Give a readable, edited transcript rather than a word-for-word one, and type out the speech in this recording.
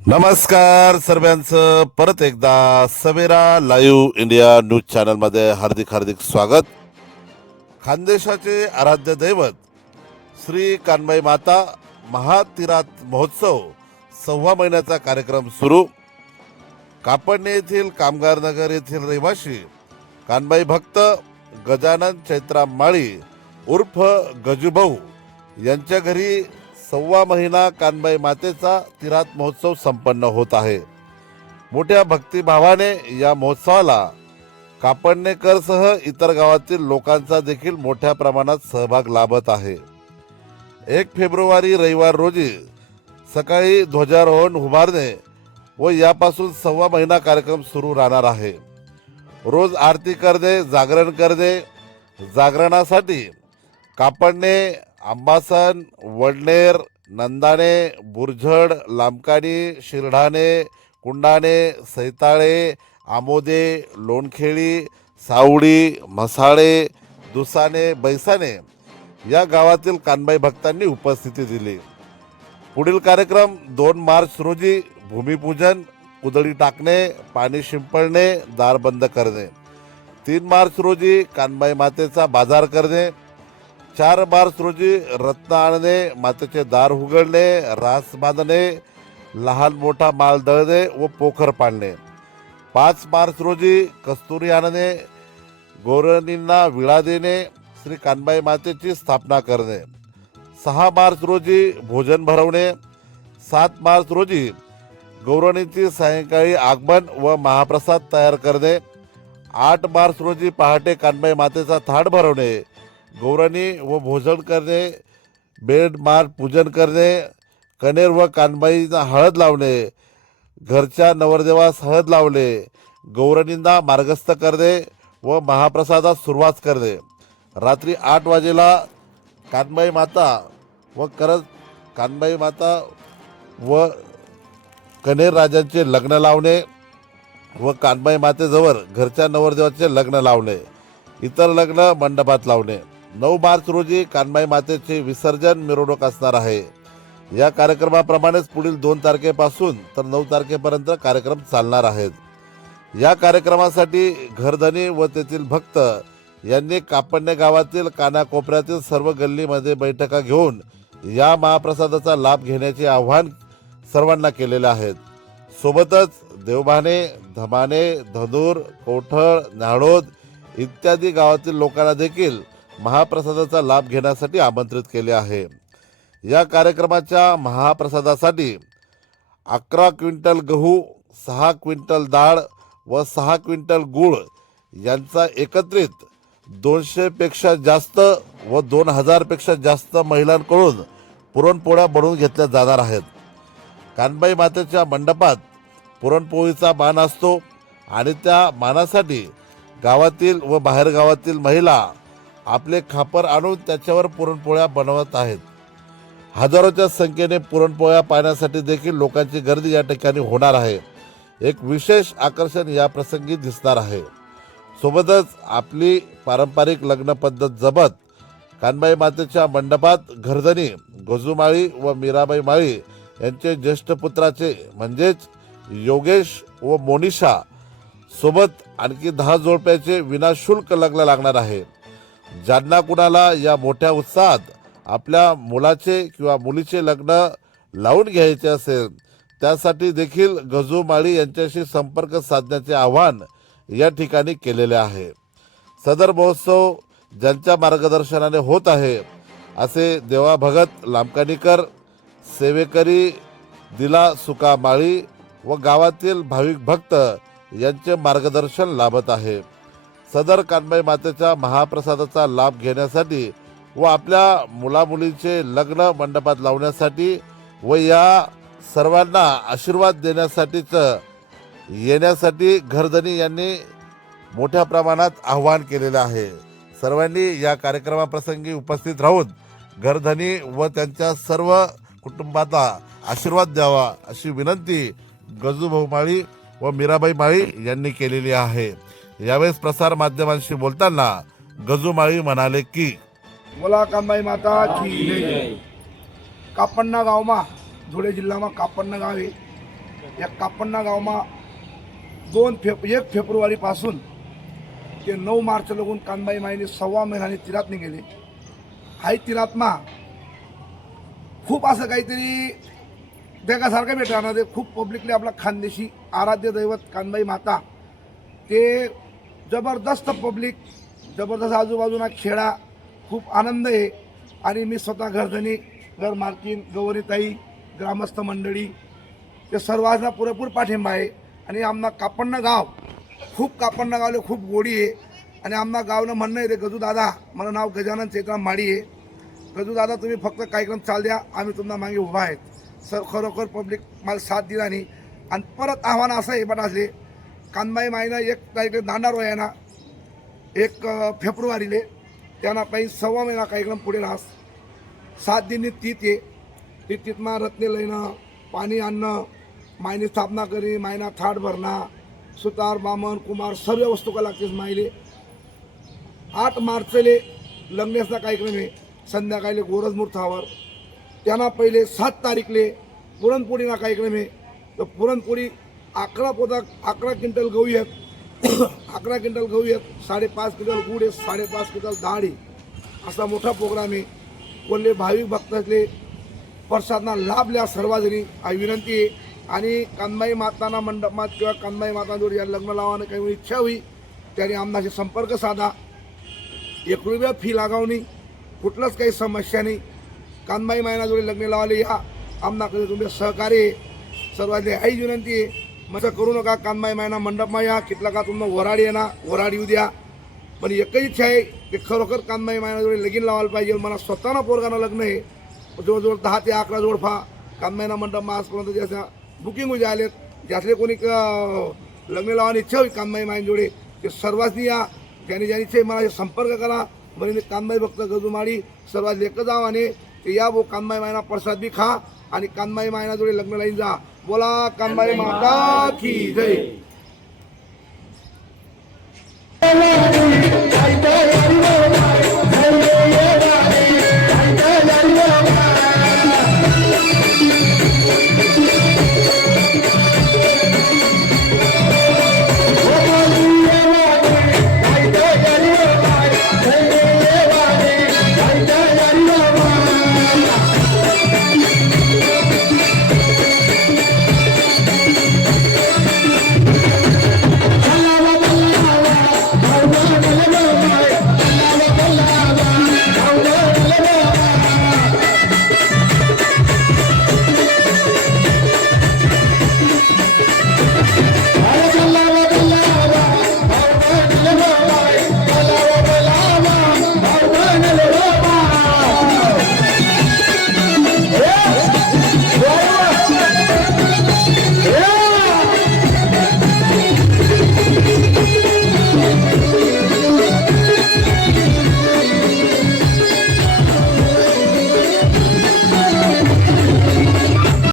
नमस्कार सर्वांचं परत एकदा सवेरा लाईव्ह इंडिया न्यूज चॅनल मध्ये हार्दिक हार्दिक स्वागत. खानदेशाचे आराध्य दैवत श्री कानबाई माता महातीराथ महोत्सव 6व्या महिन्याचा कार्यक्रम सुरू. कापडणे येथील कामगार नगर येथील रहिवासी कानबाई भक्त गजानन चैत्राम माळी उर्फ गजूभाऊ यांच्या घरी 6वा महिना कानबाई मातेचा तीराथ महोत्सव संपन्न होत आहे. मोठ्या भक्तिभावाने या महोत्सवाला कापडणेकरसह इतर गावातील लोकांचा देखील मोठ्या प्रमाणात सहभाग लाभत आहे. 1 फेब्रुवारी रविवार रोजी सकाळी ध्वजारोहण उभारणे व यापासून 6वा महिना कार्यक्रम सुरू राहणार आहे. रोज आरती करणे, जागरण करणे. जागरणासाठी कापडणे, आंबासन, वडनेर, नंदाणे, बुरझड, लांबकाणी, शिरढाणे, कुंडाणे, सैताळे, आमोदे, लोणखेळी, सावडी, म्हसाळे, दुसाणे, बैसाणे या गावातील कानबाई भक्तांनी उपस्थिती दिली. पुढील कार्यक्रम 2 मार्च रोजी भूमिपूजन, कुदळी टाकणे, पाणी शिंपडणे, दार बंद करणे. 3 मार्च रोजी कानबाई मातेचा बाजार करणे. 4 मार्च रोजी रत्न आणणे, मातेचे दार उघडणे, रास बांधणे, लहान मोठा माल दळणे व पोखर पाडणे. 5 मार्च रोजी कस्तुरी आणणे, गौरणींना विळा देणे, श्री कानबाई मातेची स्थापना करणे. 6 मार्च रोजी भोजन भरवणे. 7 मार्च रोजी गौरणींची सायंकाळी आगमन व महाप्रसाद तयार करणे. 8 मार्च रोजी पहाटे कानबाई मातेचा थाट भरवणे, गौरणी व भोजन करणे, बेड मार पूजन करणे, कनेर व कानबाईंना हळद लावणे, घरच्या नवरदेवास हळद लावणे, गौरणींना मार्गस्थ करणे व महाप्रसादास सुरुवात करणे. रात्री 8 वाजेला कानबाई माता व कनेर राजांचे लग्न लावणे व कानबाई मातेजवळ घरच्या नवरदेवाचे लग्न लावणे, इतर लग्न मंडपात लावणे. 9 मार्च रोजी कानबाई मातेचे विसर्जन मिरवणूक असणार आहे. या कार्यक्रमाप्रमाणेच पुढील 2 तारखेपासून तर 9 तारखेपर्यंत कार्यक्रम चालणार आहेत. या कार्यक्रमासाठी घरधनी व तेथील भक्त यांनी कापडणे गावातील कानाकोपऱ्यातील सर्व गल्लीमध्ये बैठका घेऊन या महाप्रसादाचा लाभ घेण्याचे आवाहन सर्वांना केलेले आहेत. सोबतच देवभाने, धमाने, धनूर, कोठळ, नाडोद इत्यादी गावातील लोकांना देखील महाप्रसादाचा लाभ घेण्यासाठी आमंत्रित केले आहे. या कार्यक्रमाच्या महाप्रसादासाठी 11 क्विंटल गहू, 6 क्विंटल डाळ व 6 क्विंटल गूळ यांचा एकत्रित 200 पेक्षा जास्त व 2000 पेक्षा जास्त महिलांकडून पुरणपोळ्या बनवून घेतल्या जाणार आहेत. कानबाई मातेच्या मंडपात पुरणपोळीचा मान असतो आणि त्या मानासाठी गावातील व बाहेरगावातील महिला आपले खापर आणून त्याच्यावर पुरणपोळ्या बनवत आहेत. हजारोच्या संख्येने पुरणपोळ्या पाहण्यासाठी देखील लोकांची गर्दी या ठिकाणी होणार आहे. एक विशेष आकर्षण या प्रसंगी दिसणार आहे. सोबतच आपली पारंपरिक लग्न पद्धत जपत कानबाई मातेच्या मंडपात घरधनी गजूमाळी व मीराबाई माळी यांचे ज्येष्ठ पुत्राचे म्हणजेच योगेश व मोनिशा सोबत आणखी 10 जोडप्याचे विनाशुल्क लग्न लागणार आहे. ज्यांना कुणाला या मोठ्या उत्साहात आपल्या मुलाचे किंवा मुलीचे लग्न लावून घ्यायचे असेल त्यासाठी देखील गजूमाळी यांच्याशी संपर्क साधण्याचे आवाहन या ठिकाणी केलेले आहे. सदर महोत्सव ज्यांच्या मार्गदर्शनाने होत आहे असे देवा भगत लांबकाणीकर, सेवेकरी दिला सुका माळी व गावातील भाविक भक्त यांचे मार्गदर्शन लाभत आहे. सदर कानबाई मातेच्या महाप्रसादाचा लाभ घेण्यासाठी व आपल्या मुलामुलीचे लग्न मंडपात लावण्यासाठी व या सर्वांना आशीर्वाद देण्यासाठीच येण्यासाठी घरधनी यांनी मोठ्या प्रमाणात आवाहन केलेले आहे. सर्वांनी या कार्यक्रमाप्रसंगी उपस्थित राहून घरधनी व त्यांच्या सर्व कुटुंबाचा आशीर्वाद द्यावा अशी विनंती गजूभाऊ माळी व मीराबाई माळी यांनी केलेली आहे. यावेळेस प्रसार माध्यमांशी बोलताना गजू माळी म्हणाले की बोला कानबाई माता की जय. कापडना गावમાં ધોળે જિલ્લામાં કાપડના ગાવે या कापण्णा गावમાં 1 फेब्रुवारीपासून ते 9 मार्च लगून कानबाई माईने 1.25 महिन्याने तिरातने गेले. हाही तिरातमा खूप असं काहीतरी देखासारखं भेटणार ना. ते खूप पब्लिकली आपला खानदेशी आराध्य दैवत कानबाई माता ते जबरदस्त पब्लिक, जबरदस्त आजूबाजूला खेळा, खूप आनंद आहे. आणि मी स्वतः घरधनी, घर मालकीन, गौरीताई, ग्रामस्थ मंडळी ते सर्वांना पुरेपूर पाठिंबा आहे. आणि आमना कापण्णा गाव कापण्णा गावले खूप गोडी आहे. आणि आमना गावनं म्हणणं आहे ते गजू दादा, मला नाव गजानन चैत्राम माडी आहे, गजू दादा तुम्ही फक्त कार्यक्रम चाल द्या, आम्ही तुम्हाला मागे उभा आहेत. सर खरोखर पब्लिक मला साथ दिला नाही. आणि परत आव्हान असं आहे बटासले कानबाई माईनं 1 तारीख दांडार वयाना 1 फेब्रुवारीले त्यांना काही 1.25 महिना कार्यक्रम पुढे राहस. 7 दिनी तीत ये तीतमा रत्ने लयणं, पाणी आणणं, मायनी स्थापना करी, मायना थाट भरणा, सुतार बामण कुमार सर्व वस्तू का लागतेच मायले. 8 मार्चले लग्नेसचा कार्यक्रम आहे संध्याकाळी गोरज मुहूर्तावर. त्यांना पहिले 7 तारीखले पुरणपोळीना कार्यक्रम आहे. तर पुरणपोळी 11 क्विंटल गहू आहेत 11 क्विंटल गहू आहेत, 5.5 क्विंटल गुड आहे, 5.5 क्विंटल डाळ आहे. असा मोठा प्रोग्राम आहे. कोणले भाविक भक्तातले प्रसादना लाभ लिया सर्वजणी हा विनंती आहे. आणि कानबाई माताना मंडपात किंवा कानबाई मातांजवळ या लग्न लावानं काही इच्छा होई त्याने आमनाशी संपर्क साधा. 1 रुपया फी लागावणी, कुठलंच काही समस्या नाही. कानबाई मायनाजवळ लग्न लावाले या आमनाकडे तुमचे सहकार्य सर्वांनी आई विनंती आहे. मग करू नका. कानबाई मायना मंडपमा या कितला का तुम्हाला वराडी आहे ना, वराडी येऊ द्या. पण एकही इच्छा आहे की खरोखर कानबाई मायनाजवळ लगीन लावायला पाहिजे. मला स्वतःनं पोरगानं लग्न आहे जवळजवळ 10 ते 11 जोडफा कानबाईना मंडपमा आजपर्यंत ज्याच्या बुकिंग होते आलेत. ज्यातले कोणी लग्न लावायला इच्छा होई कानबाई मायनजोडे ते सर्वांनी या. ज्याने ज्याने इच्छा मला संपर्क करा. म्हणजे कानबाई भक्त गजूमाडी सर्वात लेख जाव आणि ते या वो कानबाई मायना प्रसाद बी खा आणि कानबाई मायना जोडे लग्न लाईन जा. बोला कानबाई माता की जय.